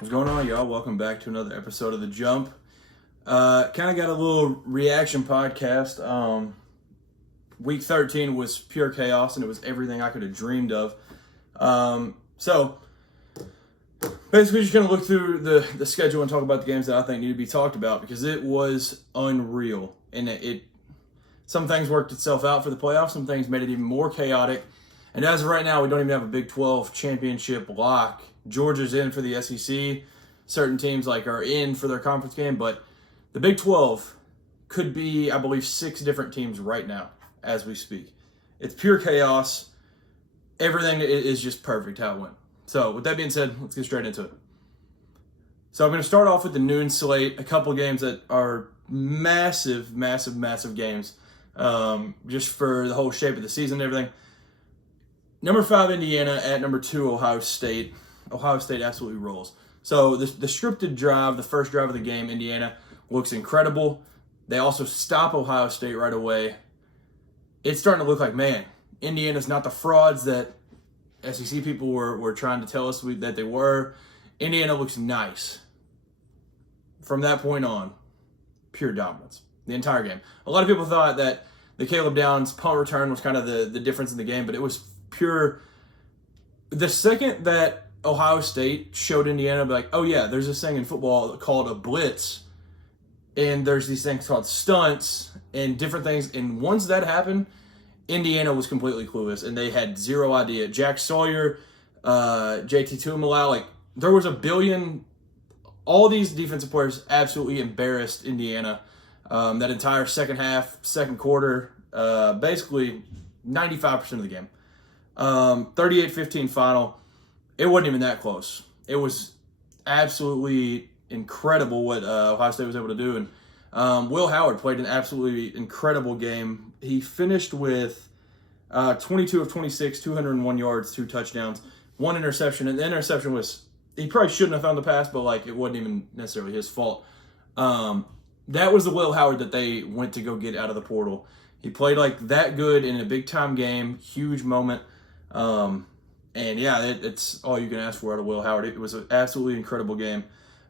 What's going on, y'all? Welcome back to another episode of The Jump. Kind of got a little reaction podcast. Week 13 was pure chaos, and it was everything I could have dreamed of. So, basically just going to look through the schedule and talk about the games that I think need to be talked about, because it was unreal. And some things worked itself out for the playoffs, some things made it even more chaotic. And as of right now, we don't even have a Big 12 championship lock. Georgia's in for the SEC. Certain teams are in for their conference game, but the Big 12 could be, I believe, 6 different teams right now as we speak. It's pure chaos. Everything is just perfect how it went. So with that being said, let's get straight into it. So I'm going to start off with the noon slate, a couple games that are massive games, just for the whole shape of the season and everything. Number 5, Indiana at number 2, Ohio State. Ohio State absolutely rolls. So the scripted drive, the first drive of the game, Indiana looks incredible. They also stop Ohio State right away. It's starting to look like, man, Indiana's not the frauds that SEC people were trying to tell us that they were. Indiana looks nice. From that point on, pure dominance the entire game. A lot of people thought that the Caleb Downs punt return was kind of the difference in the game, but it was pure. The second that Ohio State showed Indiana, like, oh yeah, there's this thing in football called a blitz, and there's these things called stunts and different things, and once that happened, Indiana was completely clueless, and they had zero idea. Jack Sawyer, JT Tuimoloau, there was a billion. All these defensive players absolutely embarrassed Indiana. That entire second half, second quarter, basically 95% of the game. 38-15 final. It wasn't even that close. It was absolutely incredible what Ohio State was able to do. And Will Howard played an absolutely incredible game. He finished with 22 of 26, 201 yards, 2 touchdowns, 1 interception. And the interception was, he probably shouldn't have found the pass, but it wasn't even necessarily his fault. That was the Will Howard that they went to go get out of the portal. He played that good in a big-time game, huge moment. And yeah, it's all you can ask for out of Will Howard. It was an absolutely incredible game.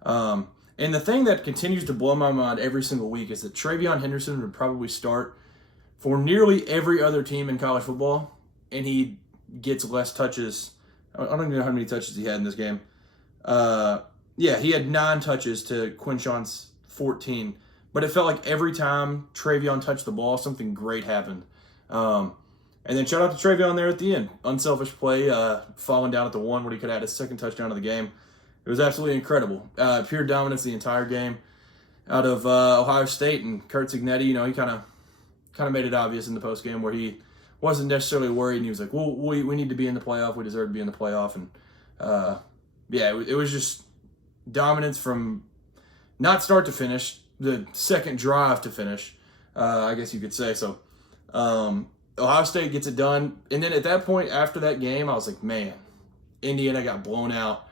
And the thing that continues to blow my mind every single week is that TreVeyon Henderson would probably start for nearly every other team in college football, and he gets less touches. I don't even know how many touches he had in this game. He had 9 touches to Quinshon's 14. But it felt like every time TreVeyon touched the ball, something great happened. And then shout out to TreVeyon there at the end. Unselfish play, falling down at the 1 when he could have had his second touchdown of the game. It was absolutely incredible. Pure dominance the entire game out of Ohio State. And Kurt Cignetti, he kind of made it obvious in the postgame where he wasn't necessarily worried. And he was like, well, we need to be in the playoff. We deserve to be in the playoff. And it was just dominance from not start to finish, the second drive to finish, I guess you could say. So Ohio State gets it done. And then at that point, after that game, I was like, man, Indiana got blown out.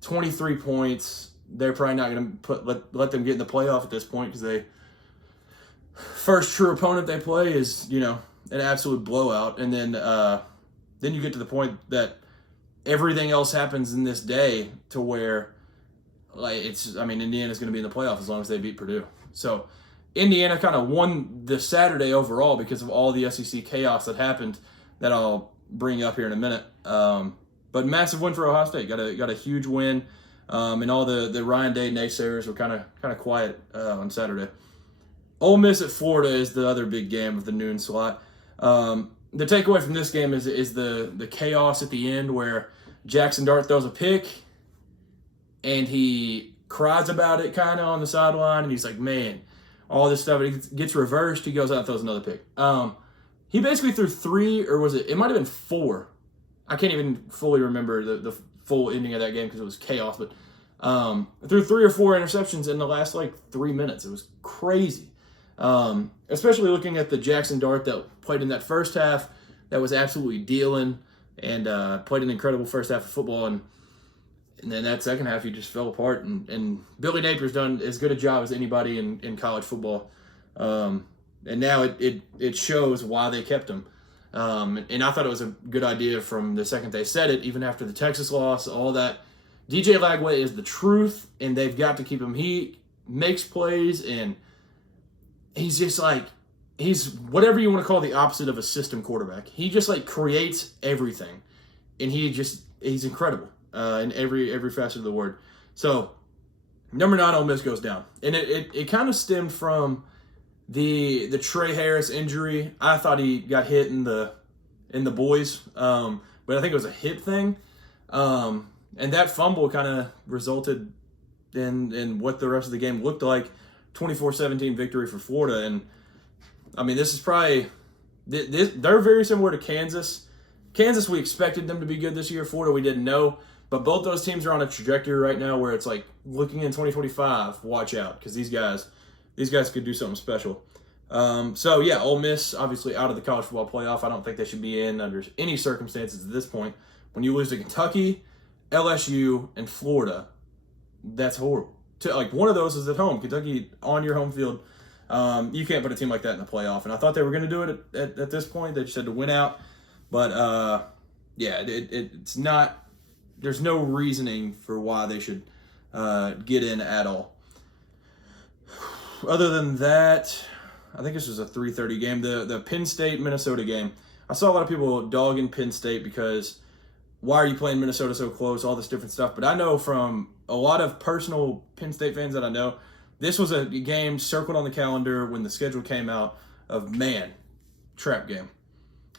23 points. They're probably not going to let them get in the playoff at this point, because first true opponent they play is, an absolute blowout. And then you get to the point that everything else happens in this day to where Indiana's going to be in the playoff as long as they beat Purdue. So Indiana kind of won the Saturday overall because of all the SEC chaos that happened that I'll bring up here in a minute. But massive win for Ohio State. Got a huge win. And all the Ryan Day naysayers were kind of quiet on Saturday. Ole Miss at Florida is the other big game of the noon slot. The takeaway from this game is the chaos at the end where Jackson Dart throws a pick and he cries about it kind of on the sideline, and he's like, man, all this stuff. It gets reversed. He goes out and throws another pick. He basically threw 3, or was it? It might have been 4. I can't even fully remember the full ending of that game because it was chaos. But threw 3 or 4 interceptions in the last 3 minutes. It was crazy. Especially looking at the Jackson Dart that played in that first half, that was absolutely dealing and played an incredible first half of football. And then that second half, he just fell apart. And Billy Napier's done as good a job as anybody in college football. And now it shows why they kept him. And I thought it was a good idea from the second they said it, even after the Texas loss, all that DJ Lagway is the truth, and they've got to keep him. He makes plays, and he's just like, he's whatever you want to call the opposite of a system quarterback. He just like creates everything, and he's incredible in every facet of the word. So number 9, Ole Miss goes down, and it kind of stemmed from the Trey Harris injury. I thought he got hit in the boys, but I think it was a hip thing, and that fumble kind of resulted in what the rest of the game looked like. 24-17 victory for Florida, and I mean, this is probably they're very similar to Kansas. Kansas, we expected them to be good this year. Florida, we didn't know. But both those teams are on a trajectory right now where it's like, looking in 2025, watch out, because these guys could do something special. So, yeah, Ole Miss, obviously out of the college football playoff. I don't think they should be in under any circumstances at this point. When you lose to Kentucky, LSU, and Florida, that's horrible. Like, one of those is at home. Kentucky on your home field. You can't put a team like that in the playoff. And I thought they were going to do it at this point. They just had to win out. But, yeah, it's not – there's no reasoning for why they should get in at all. Other than that, I think this was a 3:30 game. The Penn State-Minnesota game. I saw a lot of people dogging Penn State because why are you playing Minnesota so close, all this different stuff. But I know from a lot of personal Penn State fans that I know, this was a game circled on the calendar when the schedule came out of, man, trap game.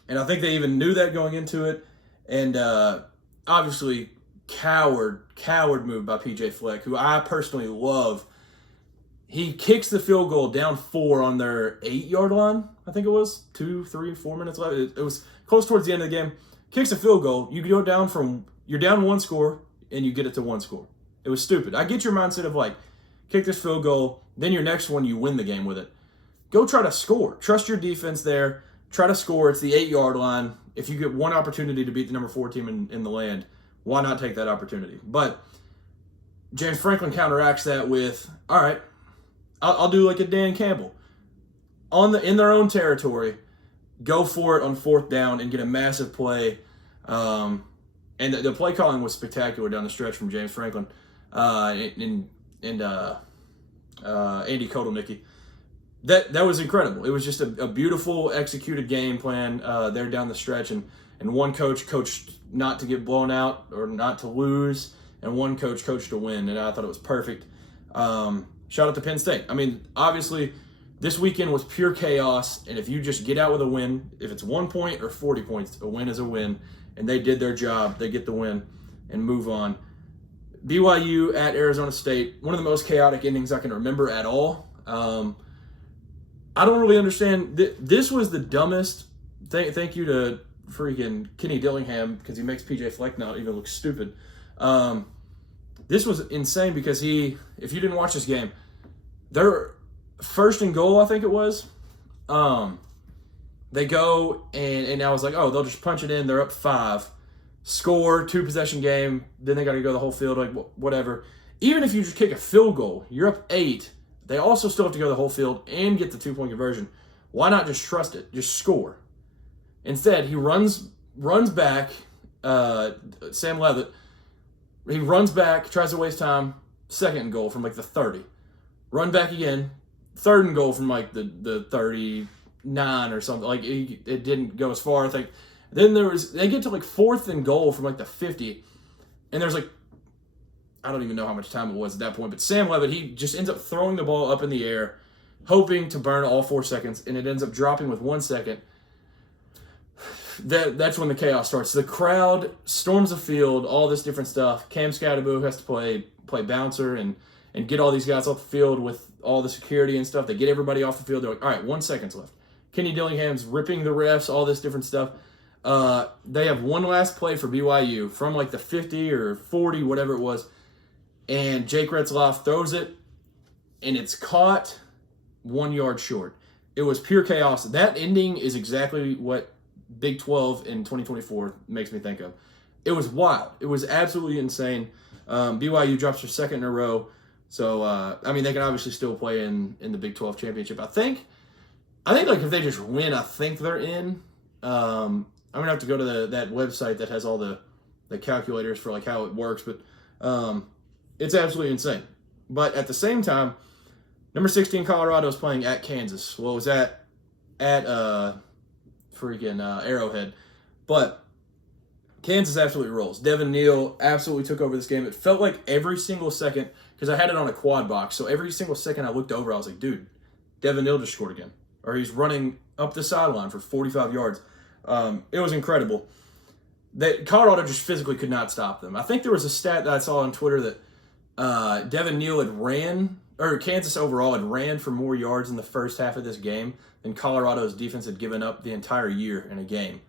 And I think they even knew that going into it. And obviously, coward move by PJ Fleck, who I personally love. He kicks the field goal down 4 on their 8-yard line. I think it was 2, 3, 4 minutes left. It was close towards the end of the game. Kicks a field goal. You go down you're down 1 score and you get it to 1 score. It was stupid. I get your mindset of like, kick this field goal, then your next one you win the game with it. Go try to score. Trust your defense there. Try to score. It's the 8-yard line. If you get one opportunity to beat the number 4 team in the land, why not take that opportunity? But James Franklin counteracts that with, all right, I'll do like a Dan Campbell. In their own territory, go for it on 4th down and get a massive play. And the play calling was spectacular down the stretch from James Franklin and Andy Kotelnicki. That was incredible. It was just a beautiful executed game plan there down the stretch. And one coach coached not to get blown out or not to lose, and one coach coached to win. And I thought it was perfect. Shout out to Penn State. I mean, obviously, this weekend was pure chaos, and if you just get out with a win, if it's 1 point or 40 points, a win is a win, and they did their job. They get the win and move on. BYU at Arizona State, one of the most chaotic endings I can remember at all. I don't really understand. This was the dumbest. Thank you to freaking Kenny Dillingham, because he makes PJ Fleck not even look stupid. This was insane because if you didn't watch this game, their 1st and goal, I think it was, they go and I was like, oh, they'll just punch it in. They're up 5, score, 2-possession game. Then they got to go the whole field, like whatever. Even if you just kick a field goal, you're up 8. They also still have to go the whole field and get the 2-point conversion. Why not just trust it? Just score. Instead, he runs back, Sam Leavitt. He runs back, tries to waste time, 2nd and goal from like the 30. Run back again, 3rd and goal from like the 39 or something. Like it didn't go as far, I think. Then they get to like 4th and goal from like the 50. And there's like, I don't even know how much time it was at that point, but Sam Leavitt, he just ends up throwing the ball up in the air, hoping to burn all 4 seconds, and it ends up dropping with 1 second. That's when the chaos starts. The crowd storms the field, all this different stuff. Cam Scatterbo has to play bouncer and get all these guys off the field with all the security and stuff. They get everybody off the field. They're like, all right, 1 second's left. Kenny Dillingham's ripping the refs, all this different stuff. They have one last play for BYU from like the 50 or 40, whatever it was. And Jake Retzlaff throws it, and it's caught 1 yard short. It was pure chaos. That ending is exactly what Big 12 in 2024 makes me think of. It was wild. It was absolutely insane. BYU drops their 2nd in a row. So, I mean, they can obviously still play in the Big 12 championship. I think like if they just win, I think they're in. I'm going to have to go to that website that has all the calculators for like how it works. But It's absolutely insane. But at the same time, number 16 Colorado is playing at Kansas. Well, it was at Arrowhead. But Kansas absolutely rolls. Devin Neal absolutely took over this game. It felt like every single second, because I had it on a quad box, so every single second I looked over, I was like, dude, Devin Neal just scored again. Or he's running up the sideline for 45 yards. It was incredible. Colorado just physically could not stop them. I think there was a stat that I saw on Twitter that Devin Neal Kansas overall had ran for more yards in the first half of this game than Colorado's defense had given up the entire year in a game.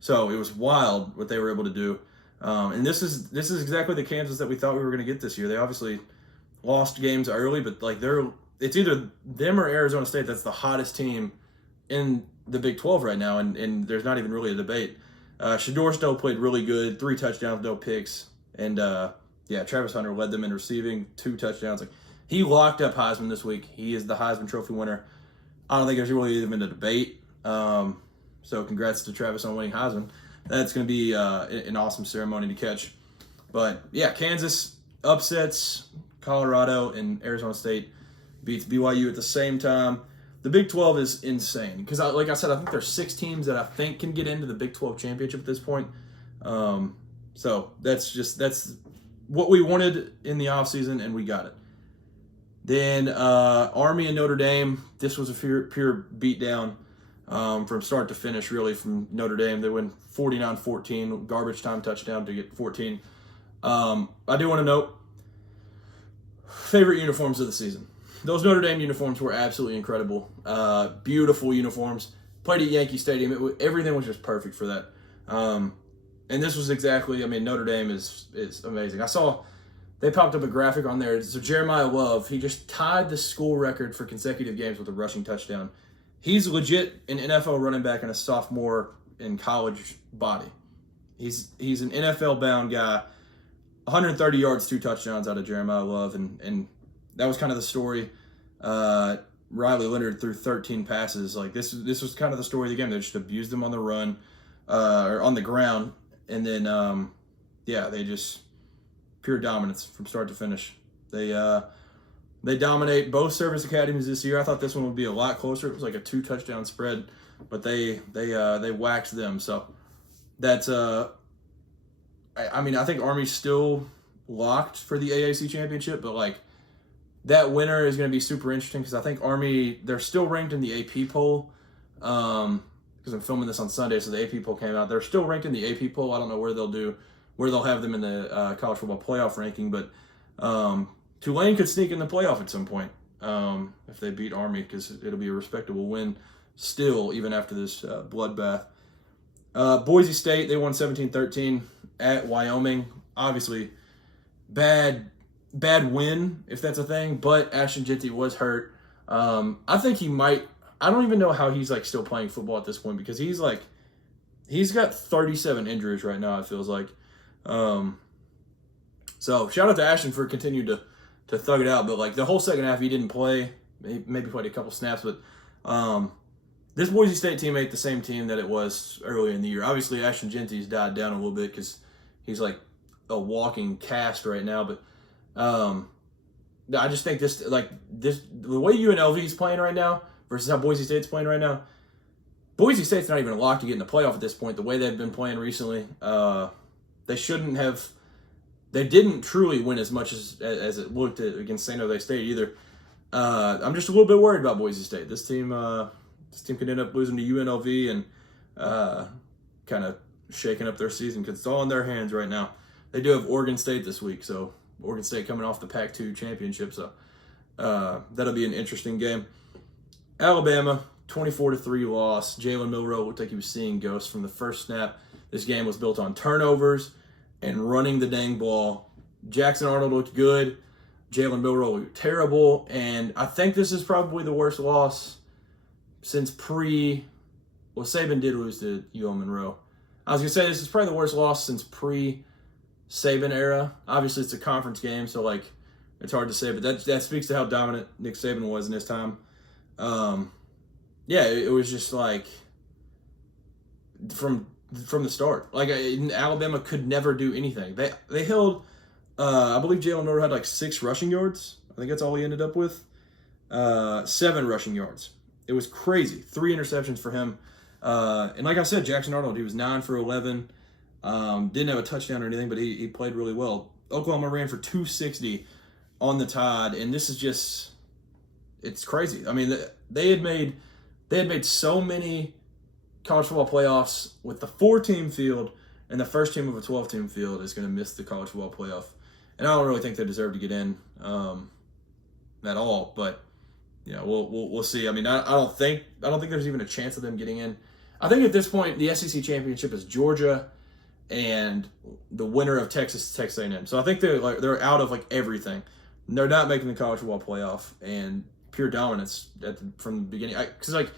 So it was wild what they were able to do. And this is exactly the Kansas that we thought we were going to get this year. They obviously lost games early, but like it's either them or Arizona State that's the hottest team in the Big 12 right now, and there's not even really a debate. Shedeur still played really good, 3 touchdowns, no picks, and Travis Hunter led them in receiving, 2 touchdowns. Like, he locked up Heisman this week. He is the Heisman Trophy winner. I don't think there's really even a debate. So congrats to Travis on winning Heisman. That's going to be an awesome ceremony to catch. But yeah, Kansas upsets Colorado, and Arizona State beats BYU at the same time. The Big 12 is insane because, like I said, I think there's 6 teams that I think can get into the Big 12 championship at this point. So that's what we wanted in the offseason, and we got it. Then Army and Notre Dame, this was a pure beatdown from start to finish, really, from Notre Dame. They win 49-14, garbage time touchdown to get 14. I do want to note, favorite uniforms of the season. Those Notre Dame uniforms were absolutely incredible. Beautiful uniforms. Played at Yankee Stadium. Everything was just perfect for that. And this was exactly, Notre Dame is amazing. I saw they popped up a graphic on there. So Jeremiah Love, he just tied the school record for consecutive games with a rushing touchdown. He's legit an NFL running back and a sophomore in college body. He's an NFL-bound guy. 130 yards, 2 touchdowns out of Jeremiah Love, and that was kind of the story. Riley Leonard threw 13 passes. Like this was kind of the story of the game. They just abused them on the run, or on the ground, and then they just pure dominance from start to finish. They dominate both service academies this year. I thought this one would be a lot closer. It was like a 2 touchdown spread, but they waxed them. So that's I think Army's still locked for the AAC championship, but like that winner is going to be super interesting because I think Army, they're still ranked in the AP poll. Because I'm filming this on Sunday, so the AP poll came out. They're still ranked in the AP poll. I don't know where they'll have them in the college football playoff ranking, but Tulane could sneak in the playoff at some point if they beat Army, because it'll be a respectable win still, even after this bloodbath. Boise State, they won 17-13 at Wyoming. Obviously, bad win, if that's a thing, but Ashton Jeanty was hurt. I think he might, I don't even know how he's like still playing football at this point, because he's got 37 injuries right now, it feels like. So shout out to Ashton for continuing to thug it out, but like the whole second half he didn't play, maybe played a couple snaps, but this Boise State team ain't the same team that it was earlier in the year. Obviously Ashton Jeanty's died down a little bit because he's like a walking cast right now, but I just think the way UNLV is playing right now versus how Boise State's playing right now, Boise State's not even locked to get in the playoff at this point. The way they've been playing recently, they didn't truly win as much as it looked against San Jose State either. I'm just a little bit worried about Boise State. This team could end up losing to UNLV and kind of shaking up their season, because it's all in their hands right now. They do have Oregon State this week, so Oregon State coming off the Pac-2 championship, so that'll be an interesting game. Alabama, 24-3 loss. Jalen Milroe looked like he was seeing ghosts from the first snap. This game was built on turnovers and running the dang ball. Jackson Arnold looked good. Jalen Milroe looked terrible, and I think this is probably the worst loss since Saban did lose to UL Monroe. I was going to say this is probably the worst loss since Saban era. Obviously, it's a conference game, so like it's hard to say, but that speaks to how dominant Nick Saban was in his time. It was just like from the start. Like Alabama could never do anything. They held I believe Jalen Miller had like 6 rushing yards. I think that's all he ended up with. 7 rushing yards. It was crazy. 3 interceptions for him. And like I said, Jackson Arnold, he was 9 for 11. Didn't have a touchdown or anything, but he played really well. Oklahoma ran for 260 on the Tide, and this is just, it's crazy. I mean, they had made so many college football playoffs with the 4-team field, and the first team of a 12-team field is going to miss the college football playoff. And I don't really think they deserve to get in at all, but we'll see. I mean, I don't think there's even a chance of them getting in. I think at this point the SEC championship is Georgia and the winner of Texas A&M. So I think they're out of like everything. They're not making the college football playoff, and pure dominance from the beginning. Because like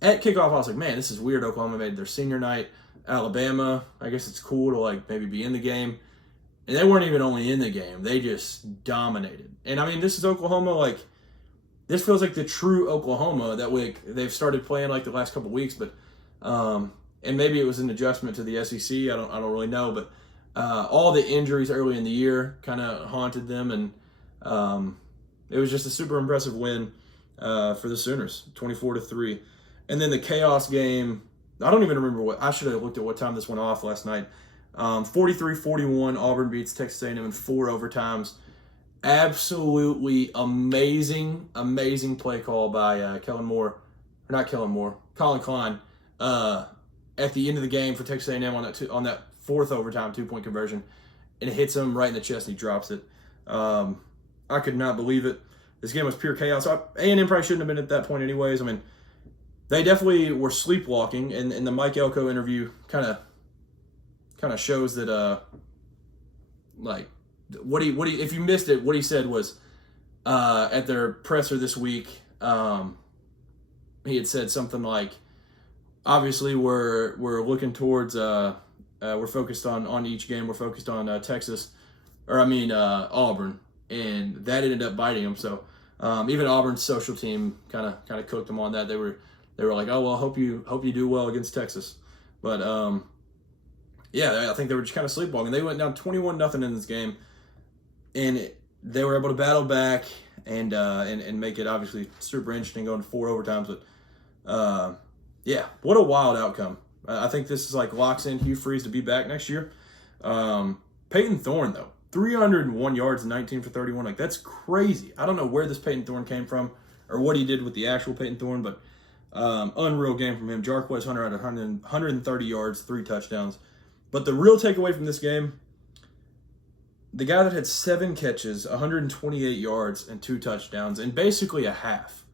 at kickoff I was like, man, this is weird. Oklahoma made their senior night. Alabama, I guess it's cool to like maybe be in the game. And they weren't even only in the game. They just dominated. And I mean, this is Oklahoma, like, this feels like the true Oklahoma that they've started playing like the last couple weeks, but and maybe it was an adjustment to the SEC. I don't really know, but all the injuries early in the year kind of haunted them, and it was just a super impressive win for the Sooners, 24-3. And then the chaos game, I don't even remember I should have looked at what time this went off last night. 43-41, Auburn beats Texas A&M in 4 overtimes. Absolutely amazing play call by Colin Klein at the end of the game for Texas A&M on that 4th overtime 2-point conversion, and it hits him right in the chest and he drops it. I could not believe it. This game was pure chaos. A&M probably shouldn't have been at that point anyways. I mean, they definitely were sleepwalking, and the Mike Elko interview kind of shows that what he if you missed it, what he said was at their presser this week, he had said something like, obviously we're looking towards we're focused on each game, we're focused on Auburn, and that ended up biting him. So even Auburn's social team kind of cooked them on that. They were like, oh well, hope you do well against Texas. But I think they were just kind of sleepwalking. They went down 21-0 in this game, and they were able to battle back and make it obviously super interesting going to 4 overtimes. But what a wild outcome. I think this is like locks in Hugh Freeze to be back next year. Peyton Thorne though, 301 yards, 19 for 31. Like, that's crazy. I don't know where this Peyton Thorne came from or what he did with the actual Peyton Thorne, but unreal game from him. Jarquez Hunter had 130 yards, 3 touchdowns. But the real takeaway from this game, the guy that had 7 catches, 128 yards, and 2 touchdowns, and basically a half.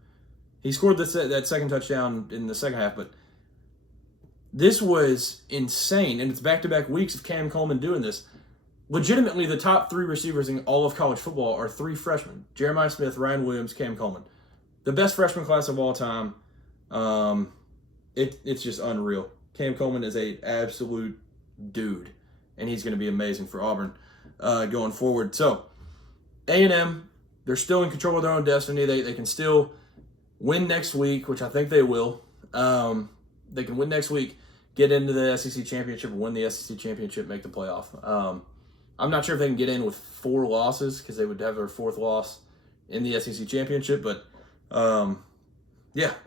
He scored that second touchdown in the second half, but this was insane, and it's back-to-back weeks of Cam Coleman doing this. Legitimately, the top 3 receivers in all of college football are 3 freshmen: Jeremiah Smith, Ryan Williams, Cam Coleman. The best freshman class of all time. It's just unreal. Cam Coleman is a absolute dude, and he's going to be amazing for Auburn going forward. So A&M, they're still in control of their own destiny. They can still win next week, which I think they will. They can win next week, get into the SEC championship, win the SEC championship, make the playoff. I'm not sure if they can get in with 4 losses because they would have their 4th loss in the SEC championship, but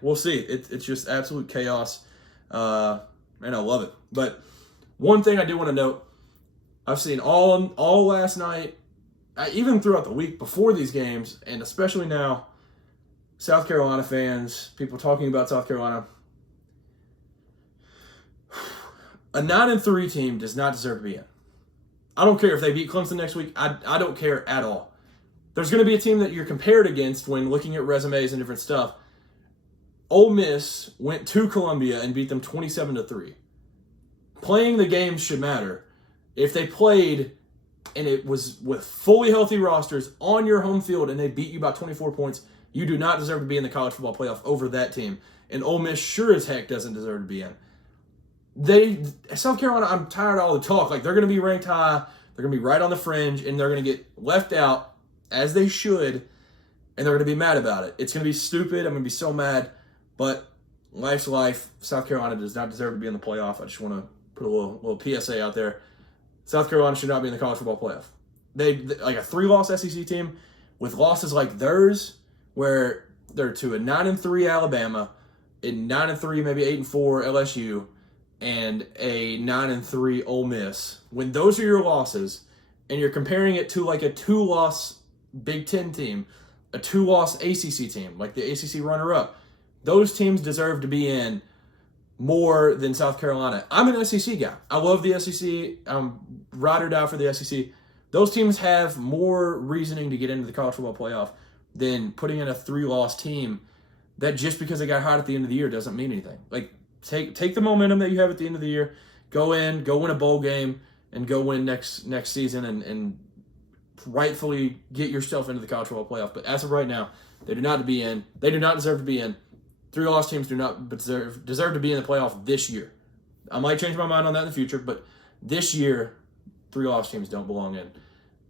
we'll see. It's just absolute chaos, and I love it. But one thing I do want to note, I've seen all last night, even throughout the week before these games, and especially now, South Carolina fans, people talking about South Carolina. A 9-3 team does not deserve to be in. I don't care if they beat Clemson next week. I don't care at all. There's going to be a team that you're compared against when looking at resumes and different stuff. Ole Miss went to Columbia and beat them 27-3. Playing the games should matter. If they played and it was with fully healthy rosters on your home field and they beat you by 24 points, you do not deserve to be in the college football playoff over that team. And Ole Miss sure as heck doesn't deserve to be in. South Carolina, I'm tired of all the talk. Like, they're going to be ranked high, they're going to be right on the fringe, and they're going to get left out, as they should, and they're going to be mad about it. It's going to be stupid. I'm going to be so mad, but life's life. South Carolina does not deserve to be in the playoff. I just want to put a little PSA out there. South Carolina should not be in the college football playoff. they like a 3-loss SEC team with losses like theirs, where they're to a 9-3 Alabama, a 9-3 maybe 8-4 LSU, and a 9-3 Ole Miss. When those are your losses, and you're comparing it to like a 2-loss Big Ten team, a 2-loss ACC team, like the ACC runner-up, those teams deserve to be in more than South Carolina. I'm an SEC guy. I love the SEC. I'm ride or die for the SEC. Those teams have more reasoning to get into the college football playoff than putting in a 3-loss team that just because they got hot at the end of the year doesn't mean anything. Like, take the momentum that you have at the end of the year, go win a bowl game, and go win next season and rightfully get yourself into the college football playoff. But as of right now, they do not deserve to be in. 3-loss teams do not deserve to be in the playoff this year. I might change my mind on that in the future, but this year, 3-loss teams don't belong in.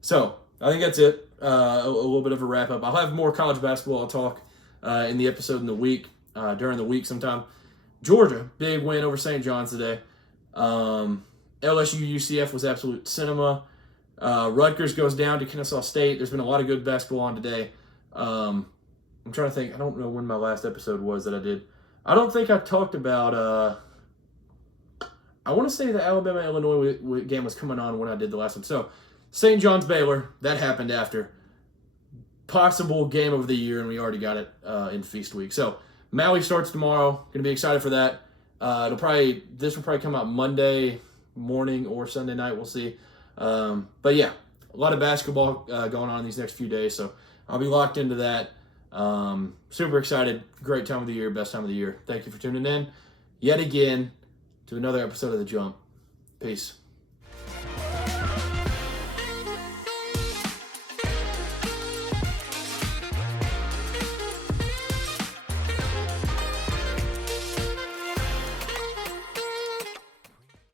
So I think that's it. A little bit of a wrap up. I'll have more college basketball talk in the episode in the week, during the week sometime. Georgia, big win over St. John's today. LSU UCF was absolute cinema. Rutgers goes down to Kennesaw State. There's been a lot of good basketball on today. I'm trying to think. I don't know when my last episode was that I did. I don't think I talked about. I want to say the Alabama-Illinois game was coming on when I did the last one. So, St. John's Baylor, that happened after. Possible game of the year, and we already got it in Feast Week. So, Maui starts tomorrow. Going to be excited for that. This will probably come out Monday morning or Sunday night. We'll see. But yeah, a lot of basketball going on these next few days. So, I'll be locked into that. Super excited. Great time of the year. Best time of the year. Thank you for tuning in yet again to another episode of The Jump. Peace.